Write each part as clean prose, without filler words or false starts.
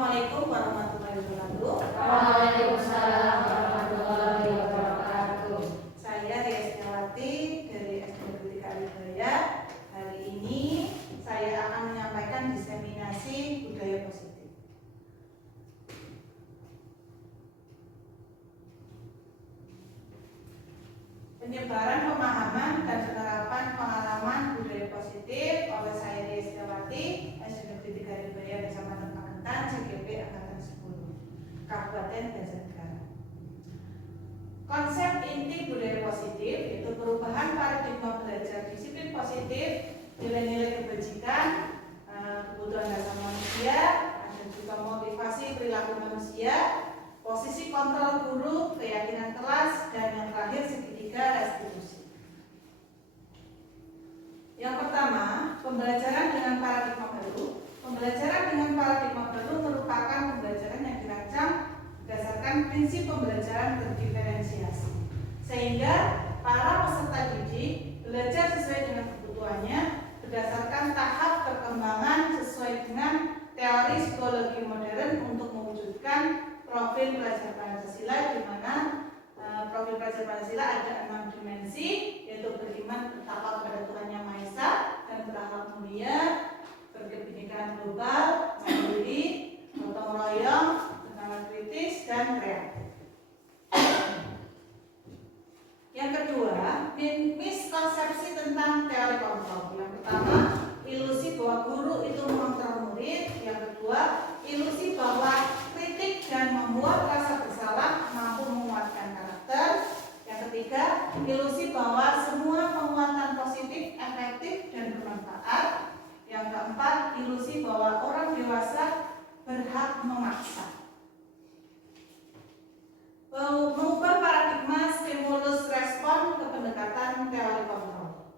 Assalamualaikum warahmatullahi wabarakatuh. Waalaikumsalam warahmatullahi wabarakatuh. Saya Riasnawati dari SMK Kalibaya. Hari ini saya akan menyampaikan diseminasi budaya positif. Penyebaran pemahaman dan penerapan pengalaman budaya positif oleh saya Riasnawati, SMK Kalibaya Kecamatan Pakentan, CGP Angkatan 10, Kabupaten Banjarnegara. Konsep inti budaya positif yaitu perubahan paradigma belajar disiplin positif, nilai-nilai kebajikan, kebutuhan dasar manusia, dan juga motivasi perilaku manusia, posisi kontrol guru, keyakinan kelas, dan yang terakhir segitiga restitusi. Yang pertama, pembelajaran dengan paradigma baru. Pembelajaran dengan paradigma baru merupakan pembelajaran yang dirancang berdasarkan prinsip pembelajaran berdiferensiasi, sehingga para peserta didik belajar sesuai dengan kebutuhannya berdasarkan tahap perkembangan sesuai dengan teori psikologi modern untuk mewujudkan profil pelajar Pancasila, di mana profil pelajar Pancasila ada 6 dimensi, yaitu beriman bertakwa kepada Tuhan Yang Maha Esa dan berakhlak mulia, berkebinekaan global, mandiri, gotong royong, bernalar kritis, dan kreatif. Yang kedua, miskonsepsi tentang teori kontrol. Yang pertama, ilusi bahwa guru itu mengontrol murid. Yang kedua, ilusi bahwa kritik dan membuat rasa bersalah mampu menguatkan karakter. Yang ketiga, ilusi bahwa semua penguatan positif, efektif, dan bermanfaat. Yang keempat, ilusi bahwa orang dewasa berhak memaksa. Mengubah paradigma stimulus respon ke pendekatan teori kontrol,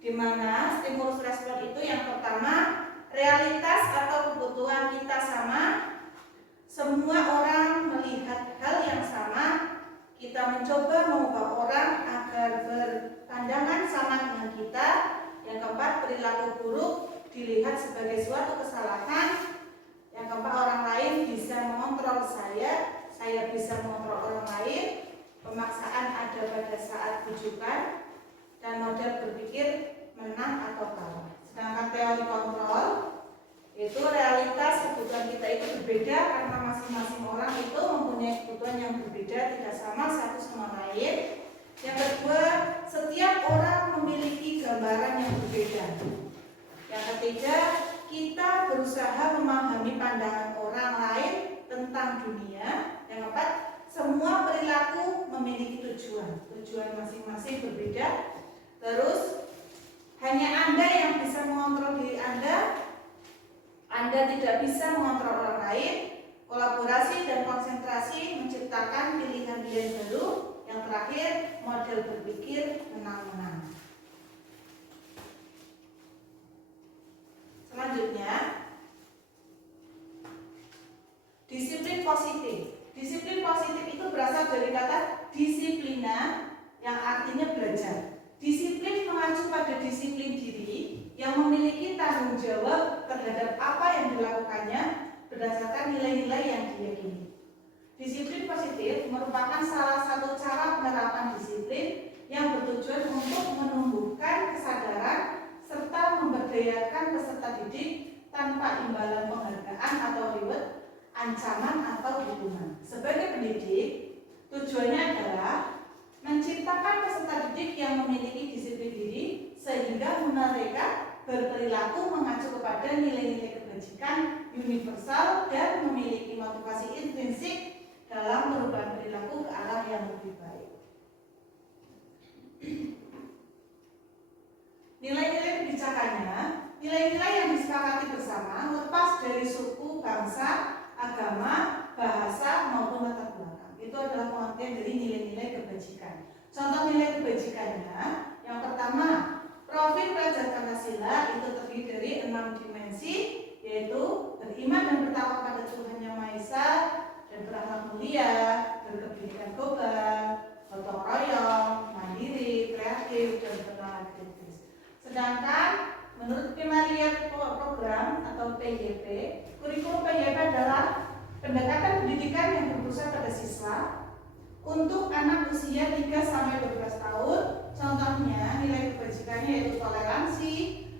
di mana stimulus respon itu yang pertama, realitas atau kebutuhan kita sama, semua orang melihat hal yang sama, kita mencoba mengubah orang agar berpandangan sama dengan kita. Yang keempat, perilaku buruk dilihat sebagai suatu kesalahan. Yang keempat, orang lain bisa mengontrol saya bisa mengontrol orang lain. Pemaksaan ada pada saat bujukan, dan model berpikir menang atau kalah. Sedangkan teori kontrol itu realitas kebutuhan kita itu berbeda karena masing-masing orang itu mempunyai kebutuhan yang berbeda, tidak sama satu sama lain. Yang kedua, setiap orang memiliki gambaran yang berbeda. Yang ketiga, kita berusaha memahami pandangan orang lain tentang dunia. Yang keempat, semua perilaku memiliki tujuan masing-masing berbeda. Terus, hanya Anda yang bisa mengontrol diri Anda tidak bisa mengontrol orang lain. Kolaborasi dan konsentrasi menciptakan pilihan-pilihan baru. Yang terakhir, model berpikir menang-menang. Selanjutnya, disiplin positif. Disiplin positif itu berasal dari kata disiplina yang artinya belajar. Disiplin mengacu pada disiplin diri yang memiliki tanggung jawab terhadap apa yang dilakukannya berdasarkan nilai-nilai yang diyakini. Disiplin positif merupakan salah satu cara penerapan disiplin yang bertujuan untuk menumbuhkan kesadaran serta memberdayakan peserta didik tanpa imbalan penghargaan atau reward, ancaman atau hukuman. Sebagai pendidik, tujuannya adalah menciptakan peserta didik yang memiliki disiplin diri sehingga mereka berperilaku mengacu kepada nilai-nilai kebajikan universal dan memiliki motivasi intrinsik dalam perubahan perilaku ke arah yang lebih baik. Nilai-nilai kebijakannya, nilai-nilai yang disepakati bersama lepas dari suku, bangsa, agama, bahasa maupun latar belakang. Itu adalah pengertian dari nilai-nilai kebajikan. Contoh nilai kebajikannya, yang pertama, profil pelajar Pancasila itu terdiri dari 6 dimensi, yaitu beriman dan bertakwa pada Tuhan Yang Maha Esa dan berakhlak mulia, berkebinekaan global, gotong royong, mandiri, kreatif, dan bernalar kritis. Sedangkan menurut Pimariat Program atau PYP, kurikulum PYP adalah untuk anak usia 3 sampai 12 tahun, contohnya nilai kebajikannya yaitu toleransi,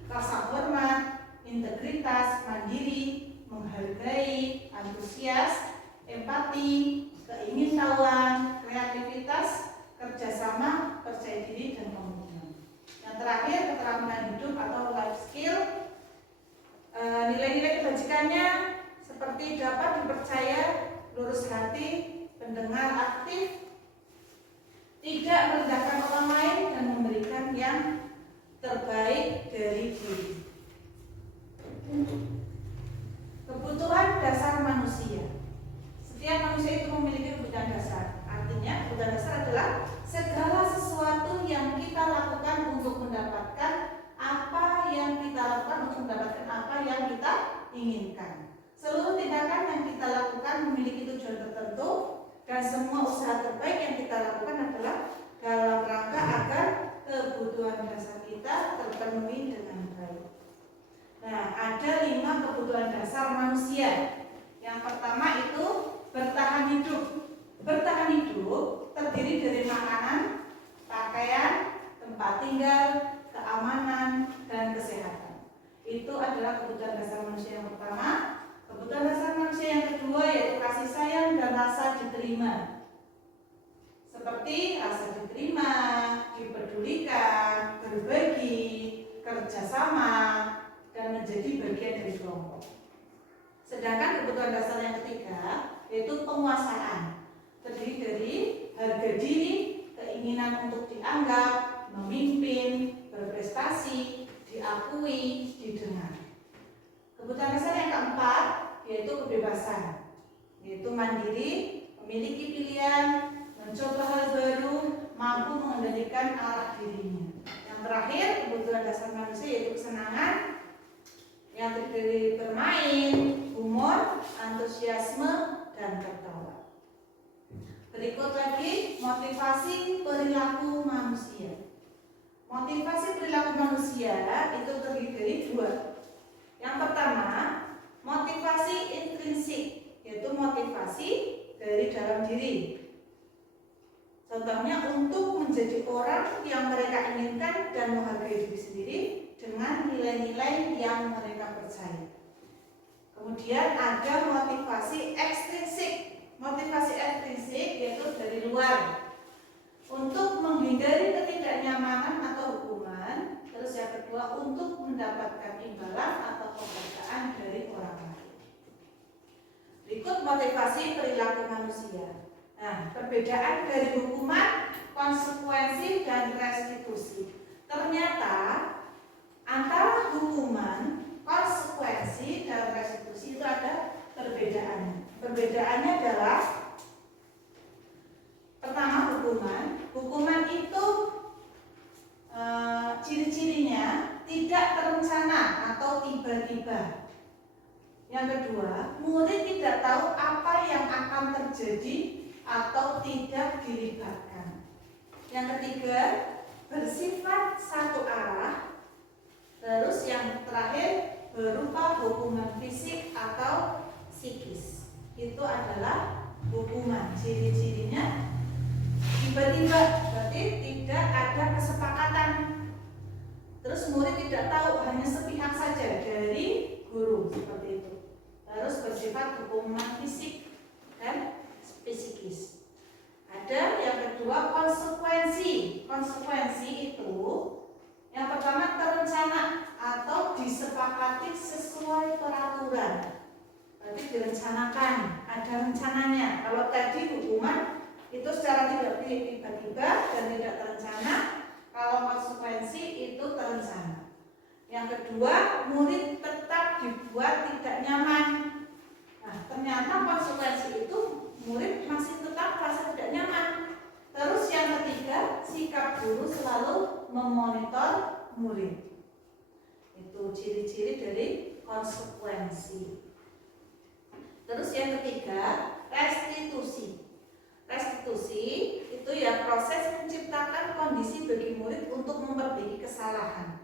rasa hormat, integritas, mandiri, menghargai, antusias, empati, keingintahuan, kreativitas, kerjasama, percaya diri, dan komitmen. Yang terakhir, keterampilan hidup atau life skill. Nilai-nilai kebajikannya seperti dapat dipercaya, lurus hati, pendengar aktif, tidak merendahkan orang lain, dan memberikan yang terbaik dari diri. Kebutuhan dasar manusia. Setiap manusia itu memiliki kebutuhan dasar. Artinya kebutuhan dasar adalah segala sesuatu yang kita lakukan untuk mendapatkan apa yang kita lakukan, untuk mendapatkan apa yang kita inginkan. Seluruh tindakan yang kita lakukan memiliki tujuan tertentu, dan semua usaha terbaik yang kita lakukan adalah dalam rangka agar kebutuhan dasar kita terpenuhi dengan baik. Nah, ada 5 kebutuhan dasar manusia. Yang pertama itu bertahan hidup. Bertahan hidup terdiri dari makanan, pakaian, tempat tinggal, keamanan, dan kesehatan. Itu adalah kebutuhan dasar manusia yang pertama. Kebutuhan dasar manusia yang kedua yaitu kasih sayang dan rasa diterima. Seperti rasa diterima, dipedulikan, berbagi, kerjasama, dan menjadi bagian dari kelompok. Sedangkan kebutuhan dasar yang ketiga yaitu penguasaan. Terdiri dari harga diri, keinginan untuk dianggap, memimpin, berprestasi, diakui, didengar. Kebutuhan dasar yang keempat yaitu kebebasan, yaitu mandiri, memiliki pilihan, mencoba hal baru, mampu mengendalikan arah dirinya. Yang terakhir, kebutuhan dasar manusia yaitu kesenangan, yang terdiri dari bermain, humor, antusiasme, dan tertawa. Berikut lagi motivasi perilaku manusia. Motivasi perilaku manusia itu terdiri dari 2. Yang pertama, motivasi intrinsik, yaitu motivasi dari dalam diri. Contohnya untuk menjadi orang yang mereka inginkan dan menghargai diri sendiri dengan nilai-nilai yang mereka percaya. Kemudian ada motivasi ekstrinsik. Motivasi ekstrinsik yaitu dari luar, untuk menghindari ketidaknyamanan atau hukuman. Terus yang kedua, untuk mendapatkan imbalan atau penghargaan dari orang lain. Berikut motivasi perilaku manusia. Nah, perbedaan dari hukuman, konsekuensi, dan restitusi. Ternyata antara hukuman, konsekuensi, dan restitusi itu ada perbedaannya. Perbedaannya adalah pertama, hukuman itu ciri-cirinya tidak terencana atau tiba-tiba. Yang kedua, murid tidak tahu apa yang akan terjadi atau tidak dilibatkan. Yang ketiga, bersifat satu arah. Terus yang terakhir, berupa hukuman fisik atau psikis. Itu adalah hukuman. Ciri-cirinya tiba-tiba, berarti tidak ada kesepakatan. Terus murid tidak tahu, hanya sepihak saja dari guru, seperti itu. Terus bersifat hukuman fisik dan psikis. Ada yang kedua, konsekuensi. Konsekuensi itu yang pertama terencana atau disepakati sesuai peraturan. Berarti direncanakan, ada rencananya. Kalau tadi hukuman itu secara tiba-tiba dan tidak terencana. Kalau konsekuensi itu terencana. Yang kedua, murid tetap dibuat tidak nyaman. Nah, ternyata konsekuensi itu murid masih tetap merasa tidak nyaman. Terus yang ketiga, sikap guru selalu memonitor murid. Itu ciri-ciri dari konsekuensi. Terus yang ketiga, restitusi. Restitusi itu ya proses menciptakan kondisi bagi murid untuk memperbaiki kesalahan.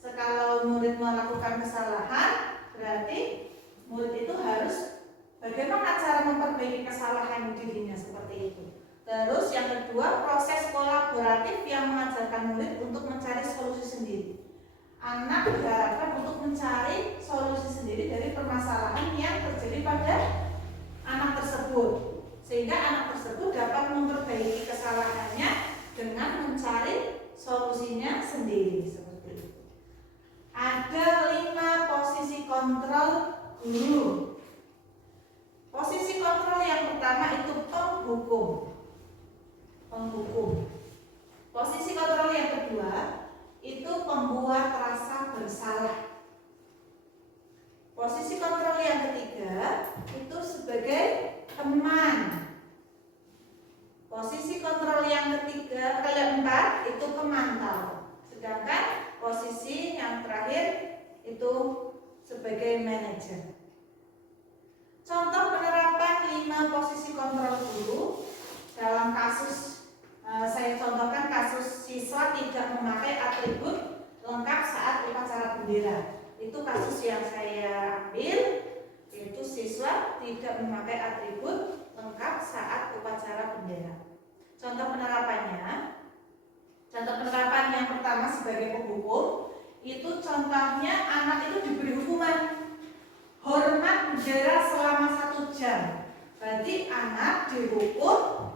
Kalau murid melakukan kesalahan, berarti murid itu harus bagaimana cara memperbaiki kesalahan dirinya, seperti itu. Terus kedua, proses kolaboratif yang mengajarkan murid untuk mencari solusi sendiri. Anak diharapkan untuk mencari solusi sendiri dari permasalahan yang terjadi pada anak tersebut, sehingga anak tersebut dapat memperbaiki kesalahannya dengan mencari solusinya sendiri. Seperti itu. Ada 5 posisi kontrol guru. Posisi kontrol yang pertama itu penghukum. Posisi kontrol yang kedua itu pembuat rasa bersalah. Posisi kontrol yang ketiga itu sebagai teman. Posisi kontrol yang keempat itu pemantau. Sedangkan posisi yang terakhir itu sebagai manajer. Contoh penerapan 5 posisi kontrol guru dalam kasus saya contohkan kasus siswa tidak memakai atribut lengkap saat upacara bendera. Itu kasus yang saya ambil, yaitu siswa tidak memakai atribut lengkap saat upacara bendera. Contoh penerapan yang pertama sebagai penghukum, itu contohnya anak itu diberi hukuman hormat bendera selama 1 jam. Berarti anak dihukum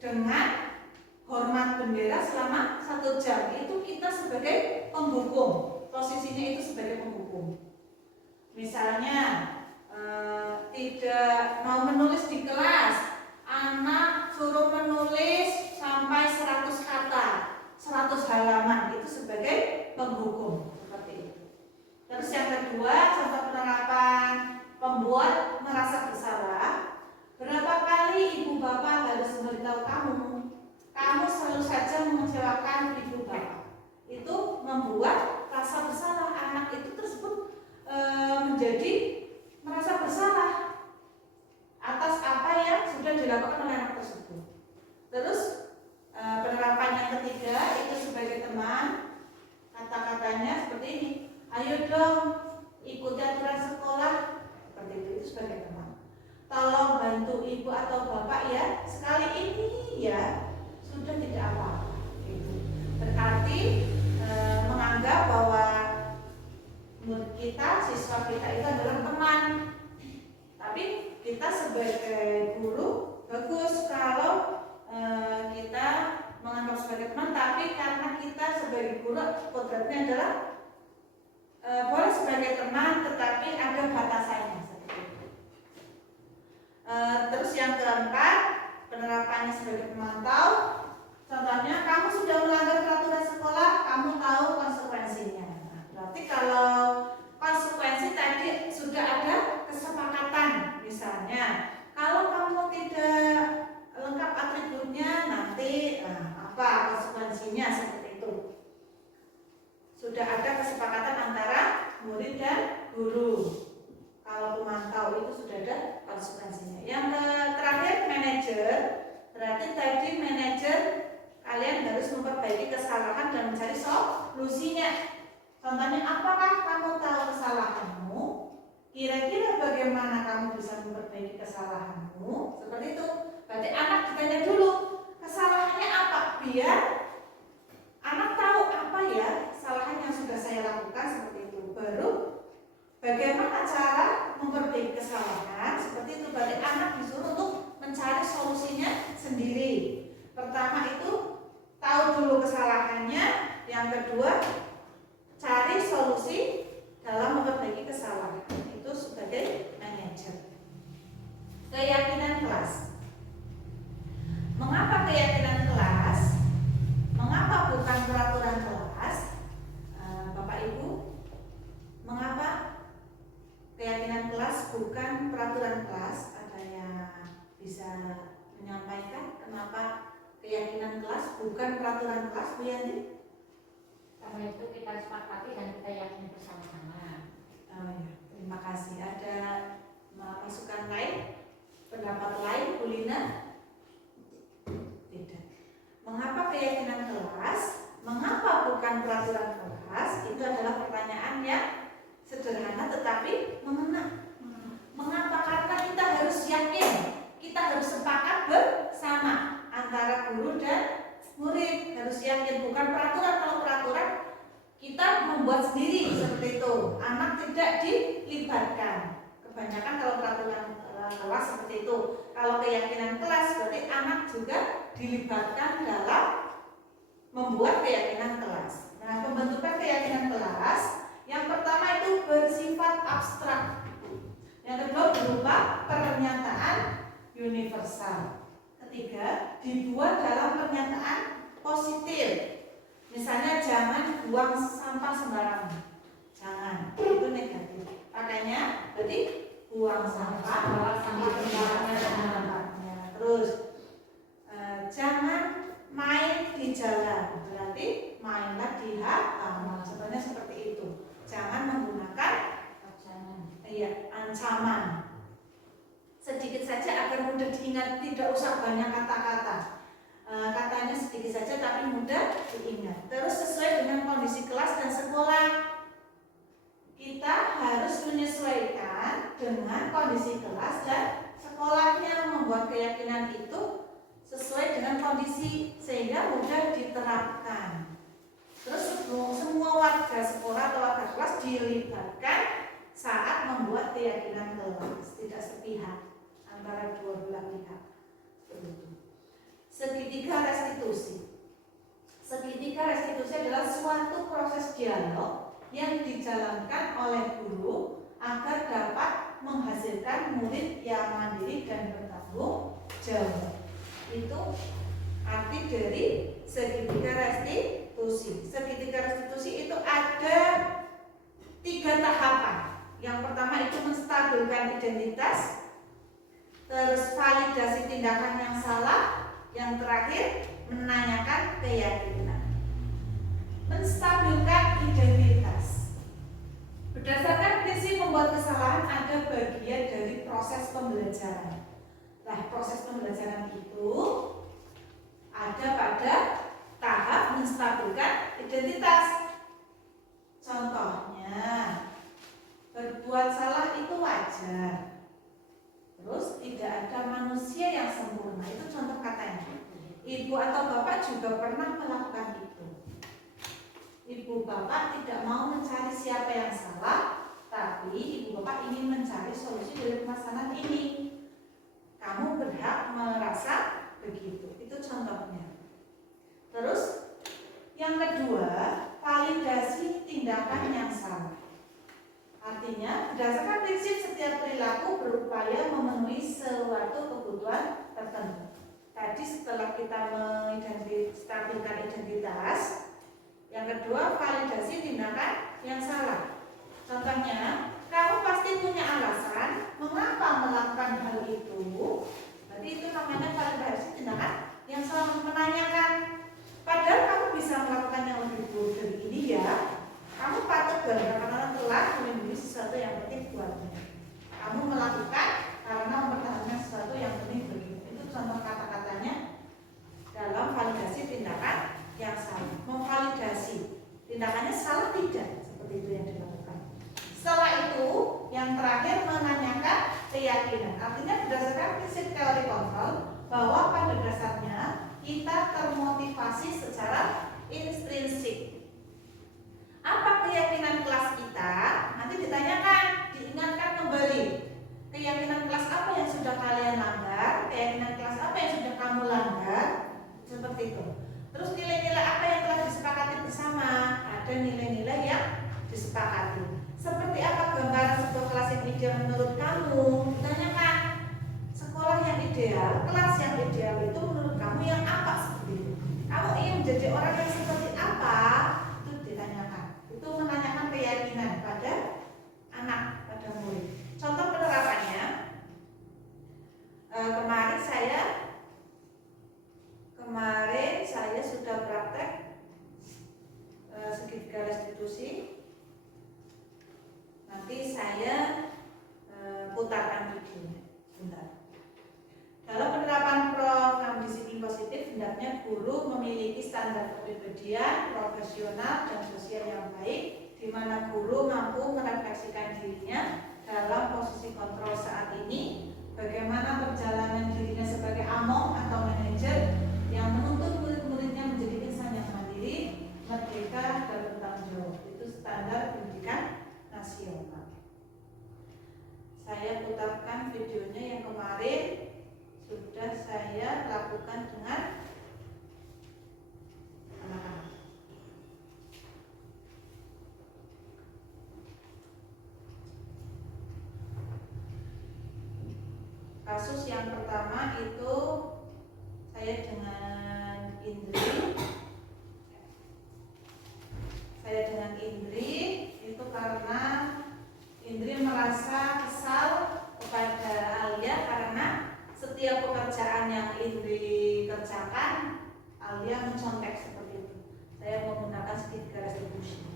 dengan hormat bendera selama 1 jam. Itu kita sebagai penghukum. Posisinya itu sebagai penghukum. Misalnya tidak mau menulis di kelas, anak suruh menulis sampai 100 kata, 100 halaman, itu sebagai penghukum. Seperti itu. Terus yang kedua, contoh penerapan pembuat merasa bersalah. Berapa kali ibu bapak harus memberitahu kamu selalu saja mengecewakan ibu bapak. Itu membuat rasa bersalah anak itu tersebut menjadi merasa bersalah atas apa yang sudah dilakukan oleh anak tersebut. Terus penerapan yang ketiga itu sebagai teman, kata-katanya seperti ini, ayo dong ikuti aturan sekolah, seperti itu sebagai teman. Tolong bantu ibu atau bapak ya, sekali ini ya, sudah tidak apa-apa. Gitu. Berarti menganggap bahwa murid kita, siswa kita itu adalah teman. Tapi kita sebagai guru bagus kalau kita menganggap sebagai teman, tapi karena kita sebagai guru kodratnya adalah boleh sebagai teman, tetapi ada batasannya. Terus yang keempat, penerapannya sebagai pemantau. Contohnya, kamu sudah melanggar peraturan sekolah, kamu tahu konsekuensinya. Nah, berarti kalau konsekuensi tadi sudah ada kesepakatan. Misalnya, kalau kamu tidak lengkap atributnya, nanti apa konsekuensinya, seperti itu. Sudah ada kesepakatan antara murid dan guru. Kalau pemantau itu sudah ada konsekuensinya. Yang terakhir, manajer. Berarti tadi manajer kalian harus memperbaiki kesalahan dan mencari solusinya. Contohnya, apakah kamu tahu kesalahanmu? Kira-kira bagaimana kamu bisa memperbaiki kesalahanmu? Seperti itu. Berarti anak ditanya dulu, kesalahannya apa? Biar anak tahu apa ya kesalahan yang sudah saya lakukan, seperti itu. Baru bagaimana cara memperbaiki kesalahan, seperti itu. Berarti anak disuruh untuk mencari solusinya sendiri. Pertama itu tahu dulu kesalahannya, yang kedua cari solusi dalam memperbaiki kesalahan. Itu sebagai manajer. Keyakinan kelas. Mengapa keyakinan kelas? Mengapa bukan peraturan kelas? Bapak Ibu, mengapa keyakinan kelas bukan peraturan kelas? Ada yang bisa menyampaikan kenapa keyakinan kelas bukan peraturan kelas, Bu Yanti? Karena itu kita sepakati dan kita yakini bersama-sama. Oh ya, terima kasih. Ada masukan lain, pendapat lain, Bu Lina? Tidak. Mengapa keyakinan kelas? Mengapa bukan peraturan kelas? Itu adalah pertanyaan yang sederhana tetapi mengena. Mengapa? Karena kita harus yakin, kita harus sepakat bersama antara guru dan murid. Harus yakin, bukan peraturan. Kalau peraturan kita membuat sendiri seperti itu, anak tidak dilibatkan. Kebanyakan kalau peraturan kelas seperti itu. Kalau keyakinan kelas berarti anak juga dilibatkan dalam membuat keyakinan kelas. Nah, pembentukan keyakinan kelas yang pertama itu bersifat abstrak. Yang kedua berupa pernyataan universal. Ketiga, dibuat dalam pernyataan positif. Misalnya jangan buang sampah sembarangan. Jangan, itu negatif. Makanya berarti buang sampah sembarangan. Terus jangan main di jalan. Berarti mainlah di halaman. Sebenarnya seperti itu. Jangan menggunakan ancaman. Sedikit saja agar mudah diingat, tidak usah banyak kata-kata. Katanya sedikit saja tapi mudah diingat. Terus sesuai dengan kondisi kelas dan sekolah. Kita harus menyesuaikan dengan kondisi kelas dan sekolahnya, membuat keyakinan itu sesuai dengan kondisi sehingga mudah diterapkan. Terus semua warga sekolah atau warga kelas dilibatkan saat membuat keyakinan kelas, tidak sepihak antara dua belah pihak. Segitiga restitusi. Segitiga restitusi adalah suatu proses dialog yang dijalankan oleh guru agar dapat menghasilkan murid yang mandiri dan bertanggung jawab. Itu arti dari segitiga restitusi. Segitiga restitusi itu ada 3 tahapan. Yang pertama itu menstabilkan identitas, terus validasi tindakan yang salah, yang terakhir menanyakan keyakinan. Menstabilkan identitas. Berdasarkan prinsip membuat kesalahan ada bagian dari proses pembelajaran. Nah, proses pembelajaran itu ada pada tahap menstabilkan identitas. Contohnya, berbuat salah itu wajar. Terus tidak ada manusia yang sempurna. Itu contoh katanya. Ibu atau bapak juga pernah melakukan itu. Ibu bapak tidak mau mencari siapa yang salah, tapi ibu bapak ingin mencari solusi dari permasalahan ini. Kamu berhak merasa begitu. Itu contohnya. Terus yang kedua, validasi tindakan yang salah. Artinya, berdasarkan prinsip setiap perilaku berupaya memenuhi suatu kebutuhan tertentu. Tadi setelah kita menstabilkan identitas, yang kedua validasi tindakan yang salah. Contohnya, kamu pasti punya alasan mengapa melakukan hal itu. Berarti itu namanya validasi tindakan yang salah, menanyakan. Padahal kamu bisa melakukan yang lebih buruk dari ini ya. Kamu patut bangga karena telah melindungi sesuatu yang penting buatmu. Kamu melakukan karena mempertahankan sesuatu yang penting bagimu. Itu contoh kata-katanya dalam validasi tindakan yang salah. Memvalidasi tindakannya salah tidak, seperti itu yang dilakukan. Setelah itu, yang terakhir menanyakan keyakinan. Artinya berdasarkan prinsip teori kontrol bahwa pada dasarnya kita termotivasi secara intrinsik. Apa keyakinan kelas kita? Nanti ditanyakan, diingatkan kembali. Keyakinan kelas apa yang sudah kalian langgar? Keyakinan kelas apa yang sudah kamu langgar? Seperti itu. Terus nilai-nilai apa yang telah disepakati bersama? Ada nilai-nilai yang disepakati. Seperti apa gambaran sebuah kelas yang ideal menurut kamu? Ditanyakan. Sekolah yang ideal, kelas yang ideal itu menurut kamu yang apa seperti itu? Kamu ingin menjadi orang yang seperti apa? Itu ditanyakan. Itu menanyakan keyakinan pada anak, pada murid. Contoh penerapannya, kemarin saya sudah praktek segitiga restitusi. Nanti saya putarkan videonya. Bentar. Dalam penerapan program disiplin positif, hendaknya guru memiliki standar kepribadian, profesional, dan sosial yang baik, di mana guru mampu merefleksikan dirinya dalam posisi kontrol saat ini, bagaimana perjalanan dirinya sebagai among atau manajer, yang menuntut murid-muridnya menjadi insan yang mandiri, merdeka, dan bertanggung jawab. Itu standar pendidikan nasional. Saya putarkan videonya yang kemarin sudah saya lakukan dengan anak-anak. Kasus yang pertama itu saya dengan Indri itu karena Indri merasa kesal kepada Alia karena setiap pekerjaan yang Indri kerjakan Alia mencontek seperti itu. Saya menggunakan segitiga retribusi.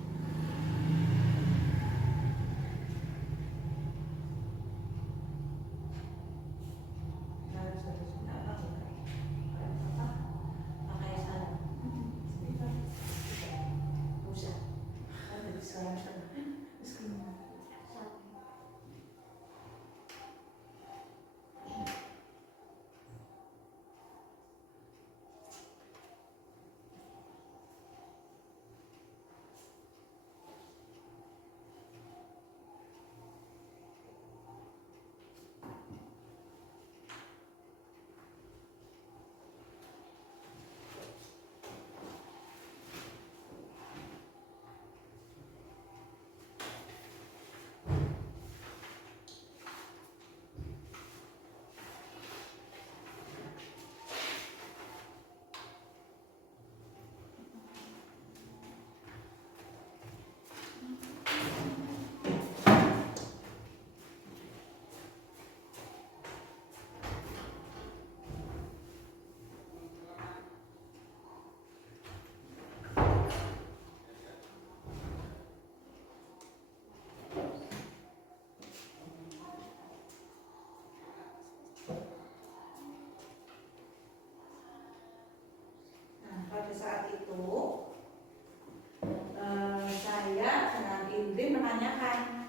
Pada saat itu saya dengan Indri menanyakan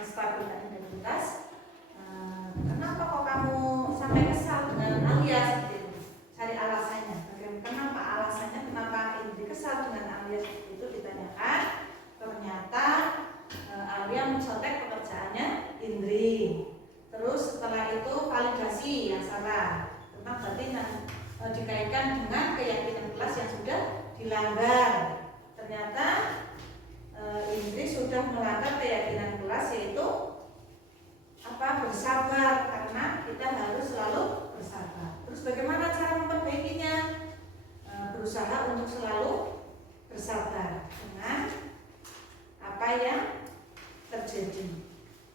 staf integritas, kenapa kok kamu sampai kesal dengan Alia seperti itu? Cari alasannya. Kenapa alasannya? Kenapa Indri kesal dengan Alia seperti itu? Ditanyakan. Ternyata Alia mencontek pekerjaannya Indri. Terus setelah itu validasi yang salah. Tentang berarti dikaitkan dengan keyakinan kelas yang sudah dilanggar. Ternyata Indri sudah melanggar keyakinan kelas, yaitu bersabar, karena kita harus selalu bersabar. Terus bagaimana cara memperbaikinya? Berusaha untuk selalu bersabar dengan apa yang terjadi.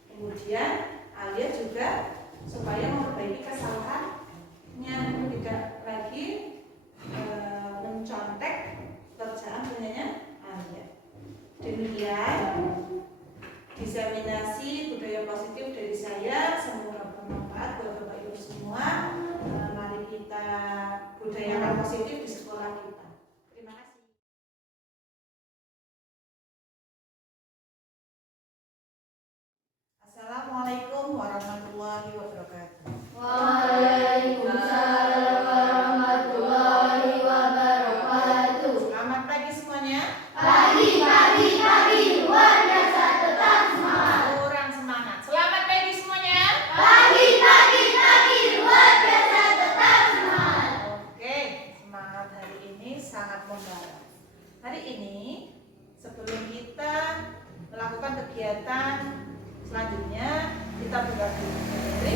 Kemudian Alia juga supaya memperbaiki kesalahannya, tidak lagi mencontek pekerjaan punyanya Alia. Demikian diseminasi budaya positif dari saya, semoga bermanfaat buat Bapak Ibu semua. Mari kita budayakan positif di sekolah kita. Terima kasih. Assalamualaikum warahmatullahi wabarakatuh. Waalaikumsalam warahmatullahi wabarakatuh. Selamat pagi semuanya. Pagi, luar biasa, tetap semangat. Kurang semangat. Selamat pagi semuanya. Pagi, luar biasa, tetap semangat. Oke, semangat hari ini sangat membara. Hari ini sebelum kita melakukan kegiatan selanjutnya, kita berbagi materi.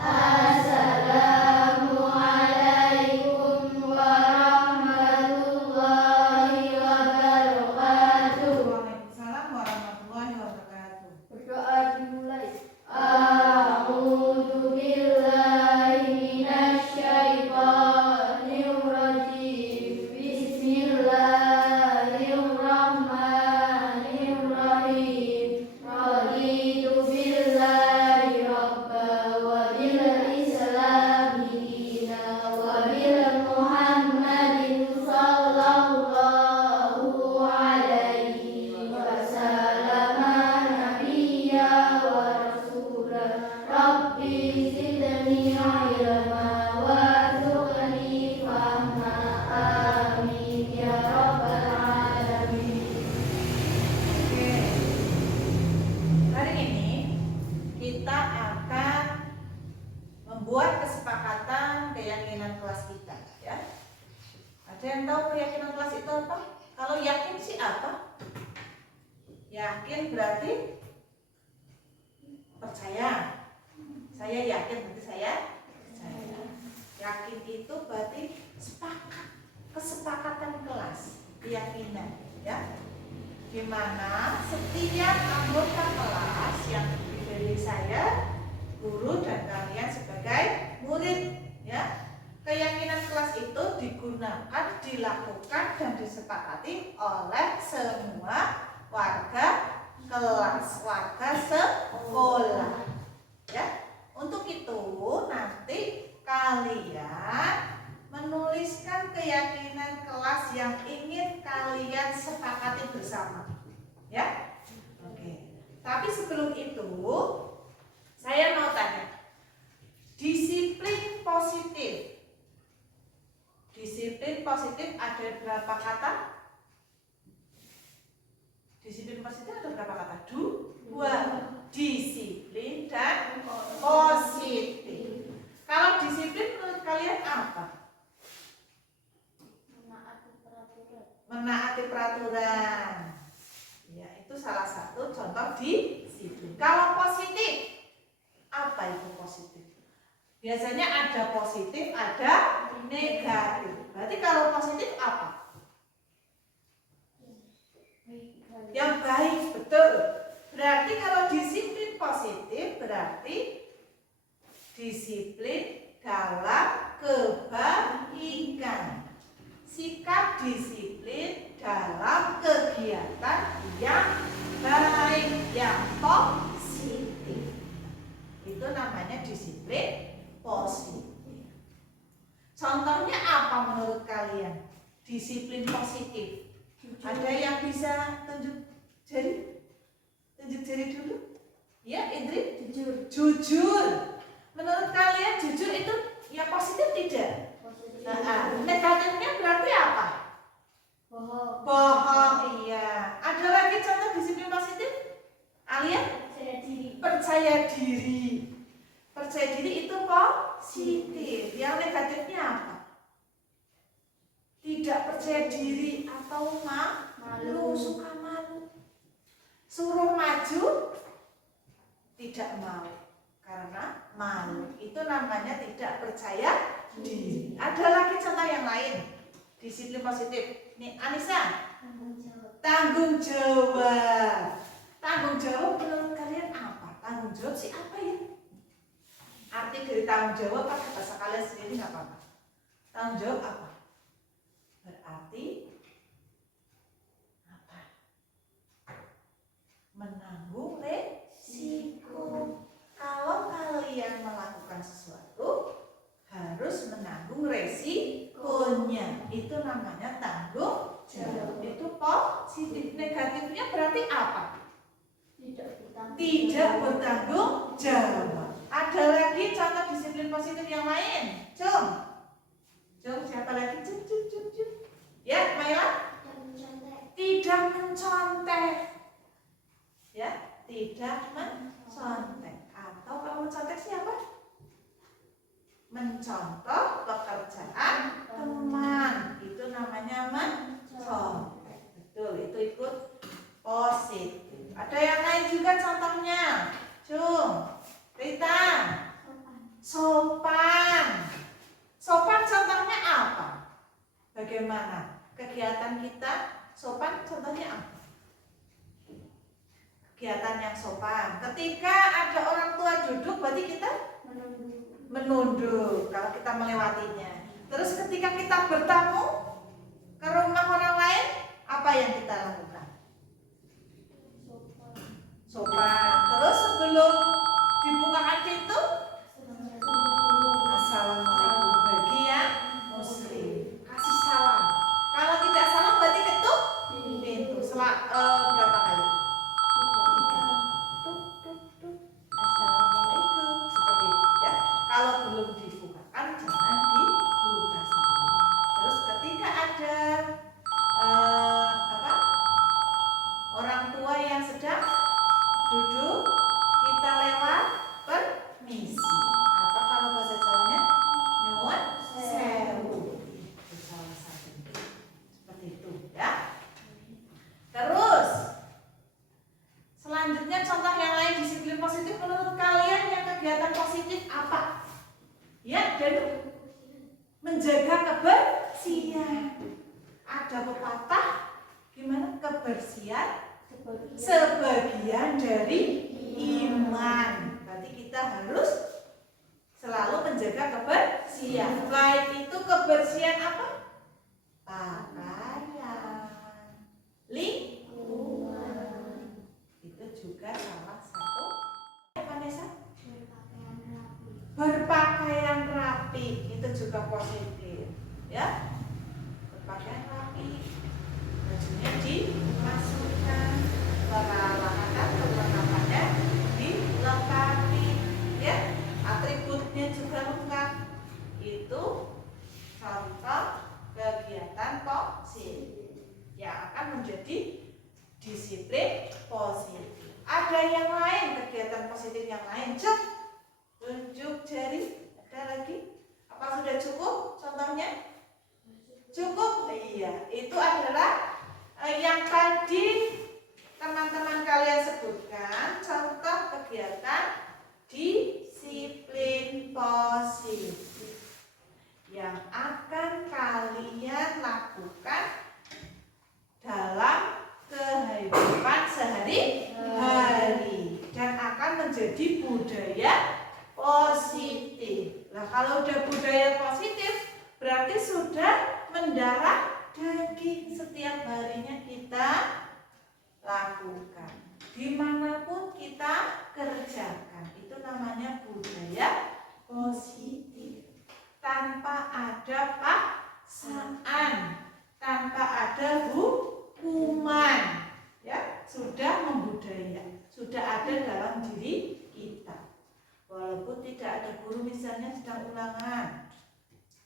Assalamualaikum warahmatullahi wabarakatuh. Waalaikumsalam warahmatullahi wabarakatuh. Berdoa dimulai. A'udzu billahi minasyaitonir rajim. Bismillahirrahmanirrahim. Raditu billahi rabba wa bil kelas kita, ya. Ada yang tahu keyakinan kelas itu apa? Kalau yakin sih apa? Yakin berarti percaya. Saya yakin berarti saya percaya. Yakin itu berarti sepakat, kesepakatan kelas, keyakinan, ya. Di mana setiap anggota kelas yang dipilih saya, guru dan kalian sebagai murid, ya. Keyakinan kelas itu digunakan, dilakukan dan disepakati oleh semua warga kelas, warga sekolah, ya. Untuk itu nanti kalian menuliskan keyakinan kelas yang ingin kalian sepakati bersama, ya. Oke. Tapi sebelum itu saya mau tanya, disiplin positif. Disiplin positif ada berapa kata? Disiplin positif ada berapa kata? Dua. Disiplin dan positif. Kalau disiplin menurut kalian apa? Menaati peraturan. Ya, itu salah satu contoh disiplin. Kalau positif, apa itu positif? Biasanya ada positif, ada negatif. Berarti kalau positif apa? Yang baik, betul. Berarti kalau disiplin positif berarti disiplin dalam kebaikan. Sikap disiplin dalam kegiatan yang baik, yang positif. Itu namanya disiplin positif. Contohnya apa menurut kalian? Disiplin positif. Ada yang bisa tunjuk jari? Tunjuk jari dulu. Ya, Indri? Jujur. Menurut kalian jujur itu ya positif tidak? Negatifnya berarti apa? Bohong, iya. Ada lagi contoh disiplin positif? Alia? Percaya diri. Percaya diri itu positif. Yang negatifnya apa? Tidak percaya diri atau malu, suka malu. Suruh maju, tidak mau karena malu. Itu namanya tidak percaya diri. Ada lagi contoh yang lain disiplin positif. Nih Anissa, tanggung jawab. Tanggung jawab menurut kalian apa? Tanggung jawab sih apa ya? Arti dari tanggung jawab pakai bahasa kalian sendiri nggak apa-apa. Tanggung jawab apa? Berarti apa? Menanggung resiko. Kalau kalian melakukan sesuatu harus menanggung resikonya. Itu namanya tanggung jawab. Itu positif. Negatifnya berarti apa? Tidak bertanggung jawab. Ada lagi contoh disiplin positif yang lain. Jom siapa lagi? Jom. Ya, Maila? Tidak mencontek. Ya, tidak mencontek. Atau kalau mencontek siapa? Mencontoh pekerjaan teman. Itu namanya mencontek. Betul, itu ikut positif. Ada yang lain juga contohnya. Rita. Sopan. Sopan contohnya apa? Bagaimana kegiatan kita? Sopan contohnya apa? Kegiatan yang sopan. Ketika ada orang tua duduk, berarti kita menunduk kalau kita melewatinya. Terus ketika kita bertamu ke rumah orang lain, apa yang kita lakukan? Sopan. Terus sebelum dibukakan pintu, assalamualaikum bagi yang muslim. Kasih salam. Kalau tidak salam berarti ketuk pintu. Berapa kali? Assalamualaikum. Seperti itu ya. Kalau belum dibukakan jangan dibuka sendiri. Terus ketika ada orang tua yang sedang duduk, kita menjaga kebersihan. Ada pepatah gimana? Kebersihan sebagian dari iman. Berarti kita harus selalu menjaga kebersihan. Baik itu kebersihan apa? Pakaian, lingkungan. Itu juga salah satu. Vanessa? Berpakaian rapi itu juga positif, ya. Berpakaian rapi, bajunya dimasukkan, perlengkapannya dilengkapi, ya. Atributnya juga lengkap. Itu contoh kegiatan positif yang akan menjadi disiplin positif. Ada yang lain, kegiatan positif yang lain, cek. Tunjuk jari. Ada lagi? Apa sudah cukup contohnya? Cukup? Iya. Itu adalah yang tadi teman-teman kalian sebutkan. Contoh kegiatan disiplin positif yang akan kalian lakukan dalam kehidupan sehari-hari dan akan menjadi budaya positif. Nah, kalau udah budaya positif, berarti sudah mendarah daging setiap harinya kita lakukan. Dimanapun kita kerjakan, itu namanya budaya positif. Tanpa ada paksaan, tanpa ada hukuman, ya, sudah membudaya, sudah ada dalam diri kita. Walaupun tidak ada guru misalnya sedang ulangan,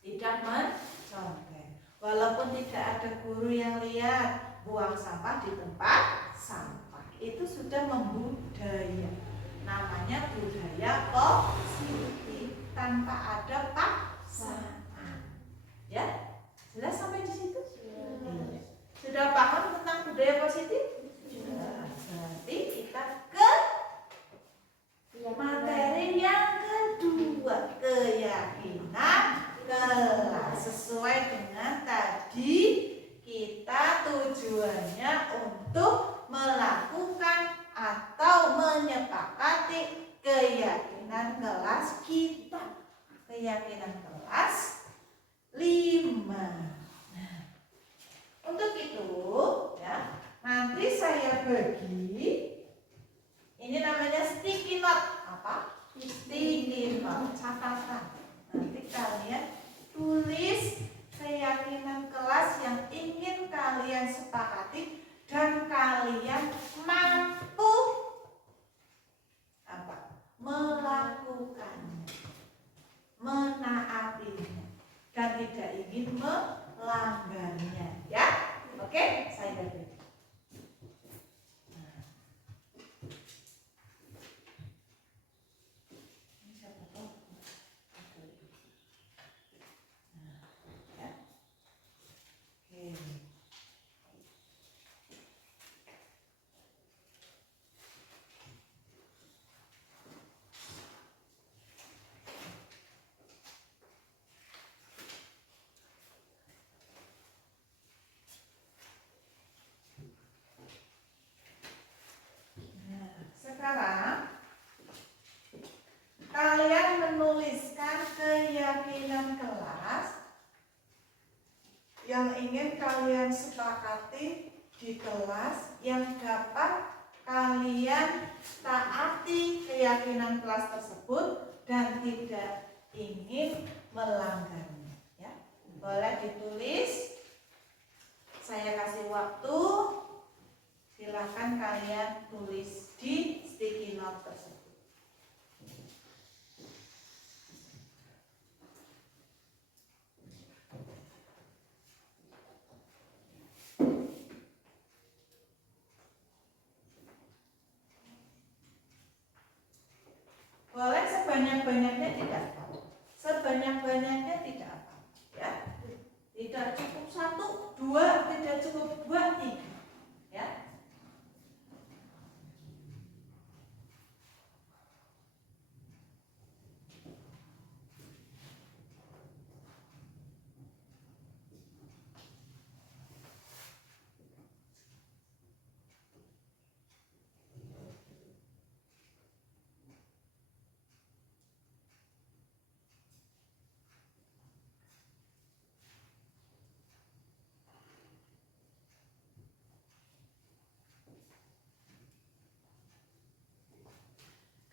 tidak mencontek. Walaupun tidak ada guru yang lihat buang sampah di tempat sampah, itu sudah membudaya. Namanya budaya positif tanpa ada paksaan. Ya, jelas sampai di situ? Sudah paham tentang budaya positif? Sudah. Berarti kita ke materi yang kedua, keyakinan kelas. Sesuai dengan tadi, kita tujuannya untuk melakukan atau menyepakati keyakinan kelas kita. Keyakinan kelas 5. Nah, untuk itu, ya, nanti saya bagi. Ini namanya sticky note. Apa? Sticky note, catatan. Nanti kalian tulis keyakinan kelas yang ingin kalian sepakati dan kalian mampu apa? Melakukannya, menaatinya, dan tidak ingin melanggarnya. Ya, oke? Saya bagi. Sekarang kalian menuliskan keyakinan kelas yang ingin kalian sepakati di kelas yang dapat kalian taati keyakinan kelas tersebut dan tidak ingin melanggarnya. Ya, boleh ditulis. Saya kasih waktu. Silakan kalian tulis di sticky note tersebut. Boleh sebanyak-banyaknya tidak apa. Sebanyak-banyaknya tidak apa. Ya. Tidak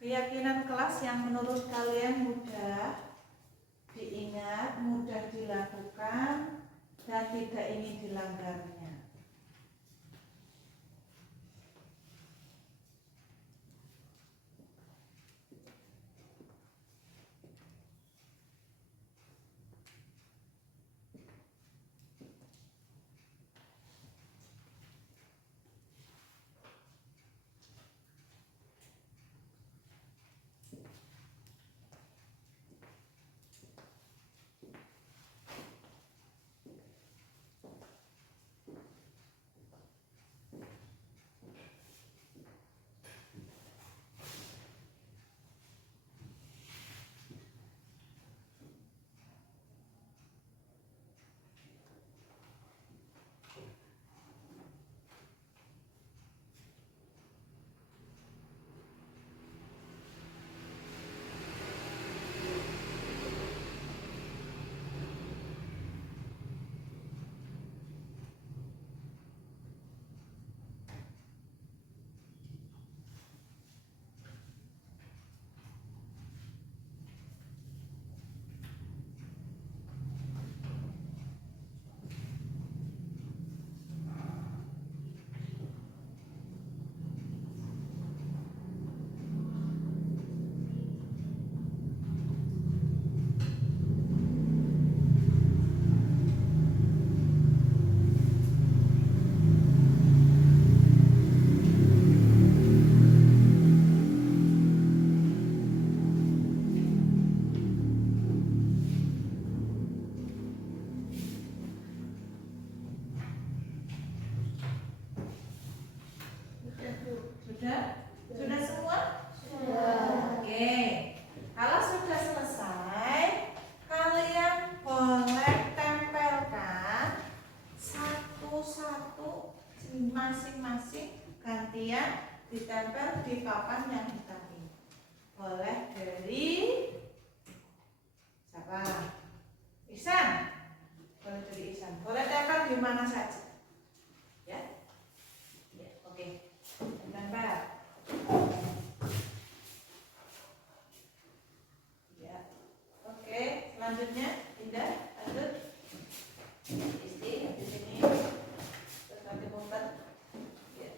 Keyakinan kelas yang menurut kalian mudah diingat, mudah dilakukan, dan tidak ingin dilanggarnya. Sudah? Sudah semua? Sudah. Oke. Kalau sudah selesai, kalian boleh tempelkan satu-satu masing-masing, gantian ditempel di papan yang hitam ini. Boleh dari siapa? Ihsan. Boleh dari Ihsan. Boleh tempel di mana saja. Ya? Ya, oke. Tempel. Ya. Oke, selanjutnya Indah, lanjut. Isti di sini. Terus nanti muter. Ya.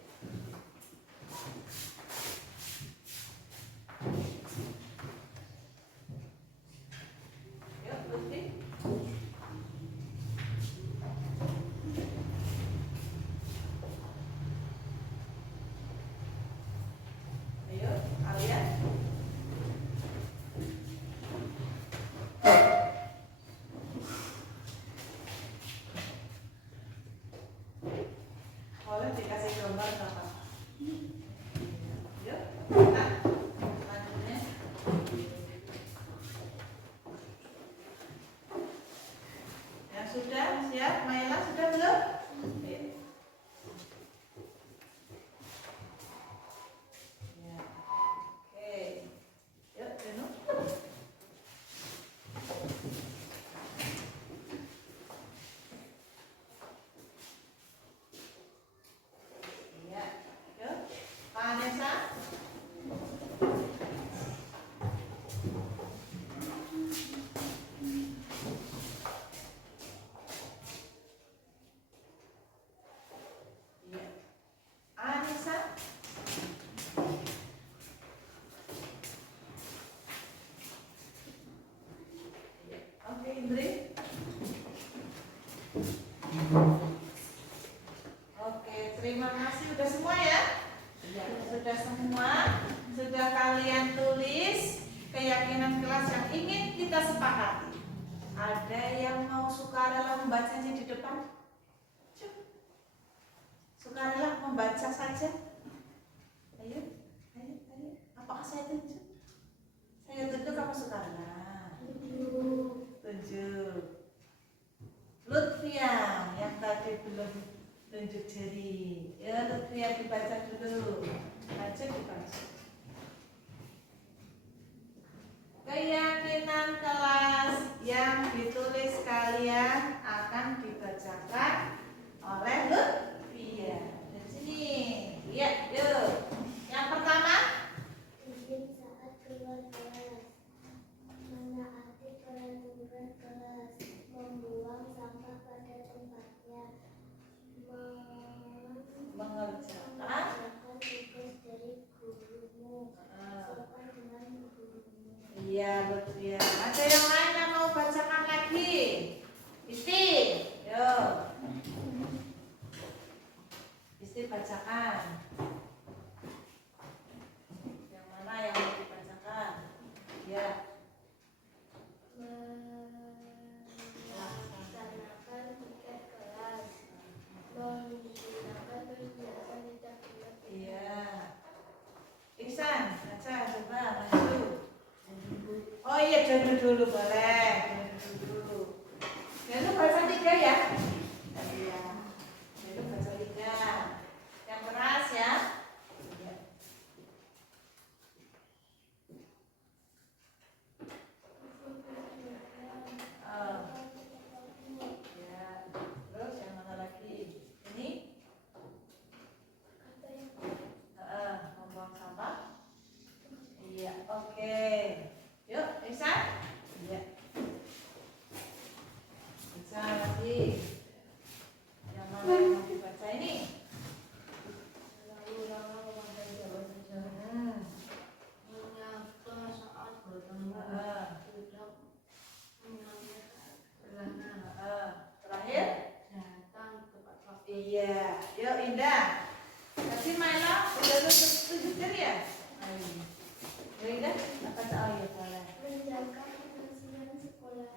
Yuk, Lutfi. Ayo, kalian. Boleh dikasih gambar nggak Pak? Yuk, kita selanjutnya. Ya sudah, siap. Maila sudah belum? Ya. Ya. Oke. Yuk, Jenu. Ya. Yuk. Pak Anessa. Ya. Anissa. Ya. Oke, Indri. Oke, terima kasih. Sudah semua ya? Sudah semua. Sudah kalian tulis keyakinan kelas yang ingin kita sepakati. Ada yang mau sukarela membacanya di depan? Coba. Sukarela membaca saja. Ayo, ayo, ayo. Apakah saya tunjuk? Saya tunjuk apa sukarela? Tunjuk. Lutfia yang tadi belum tunjuk jari. Ya, Lutfia dibaca dulu. Lanjut dibaca. Keyakinan kelas yang ditulis kalian akan dibacakan oleh Lutfia. Di sini. Lihat, yuk. Yang pertama, tugas dari gurumu. Sopan dengan gurumu. Iya betul ya. Ada yang lain yang mau bacakan lagi? Isti, yuk. Isti bacakan. Yang mana yang mau dibacakan? Ya. Melaksanakan tiket kelas. Menggunakan perhiasan tidak gelap. Iya. Iksan, baca coba maju. Oh iya jodoh dulu boleh. Jodoh dulu. Jodoh baca 3 ya. Iya. Jodoh baca 3. Yang keras ya. Iya. Oh. Ya. Terus yang mana lagi? Ini? Membuang sampah. Iya, oke. Yuk, Iksan. Iya. Bisa lagi. Yang mana yang mau dibaca ini? Menyapa saat bertemu. Tidak menanyakan. Terakhir? Datang tepat waktu. Iya. Yuk, Indah. Tadi Maila udah tujuh ya? Ayo. Yuk, Indah. Apa soal ya boleh? Menjaga kebersihan sekolah.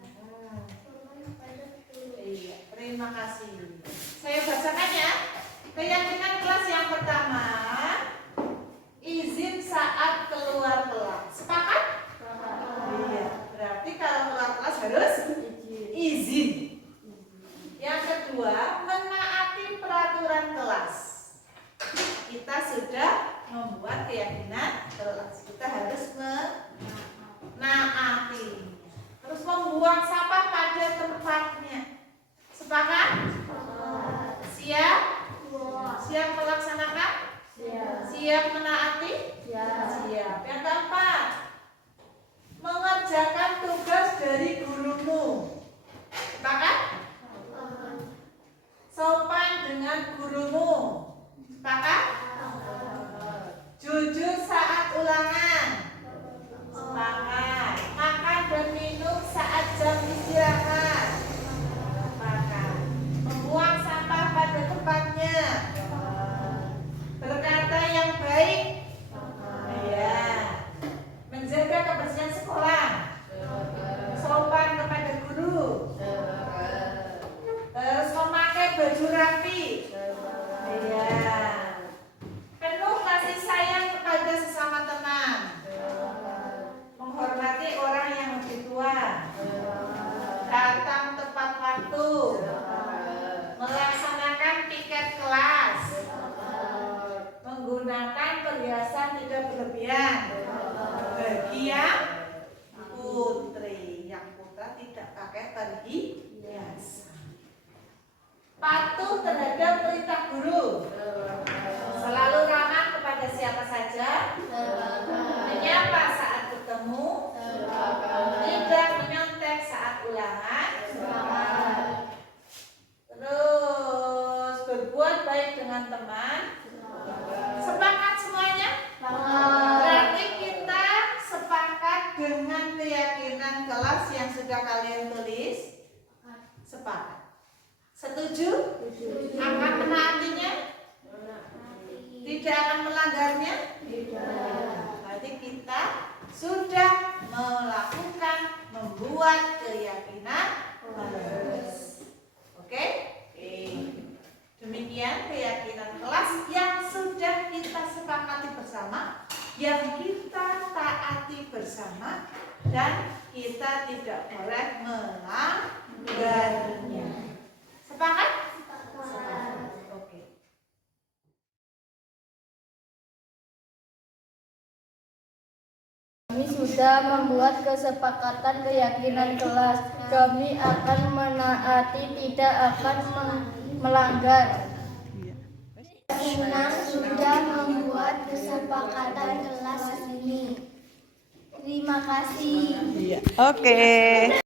Sopan pada guru. Iya, terima kasih. Saya bacakan ya. Keyakinan kelas yang pertama, izin saat keluar kelas. Sepakat? Iya. Berarti kalau keluar kelas harus izin. Yang kedua, menaati peraturan kelas. Kita sudah membuat keyakinan kelas. Kita harus menaati. Terus membuang sampah pada tempatnya. Sepakat? Siap? Siap melaksanakan? Siap menaati? Siap. Yang keempat, mengerjakan tugas dari gurumu. Sepakat? Sopan dengan gurumu. Sepakat? Jujur saat ulangan. Sepakat. Makan dan minum saat jam istirahat. Sepakat. Membuang sampah pada tempatnya. Berkata yang baik. Iya. Menjaga kebersihan sekolah. Sopan kepada guru. Terus memakai baju rapi. Iya. Penuh kasih sayang kepada sesama teman. Menghormati orang yang lebih tua. Datang tepat waktu. Melaksanakan tiket kelas. Menggunakan perhiasan tidak berlebihan. Bagi yang putri, yang putra tidak pakai perhiasan. Patuh terhadap perintah guru. Selalu ramah kepada siapa saja. Menyapa saat bertemu. Tidak menyontek saat ulangan. Terus berbuat baik dengan teman. Sepakat semuanya? Berarti kita sepakat dengan keyakinan kelas yang sudah kalian tulis. Sepakat. Setuju? Akan menaatinya? Tidak akan melanggarnya? Berarti kita sudah melakukan membuat keyakinan kelas. Oke? Demikian keyakinan kelas yang sudah kita sepakati bersama, yang kita taati bersama, dan kita tidak boleh melanggarnya. Sepakat? Sepakat. Oke. Kami sudah membuat kesepakatan keyakinan kelas. Kami akan menaati, tidak akan melanggar. Senang sudah membuat kesepakatan kelas ini. Terima kasih. Oke.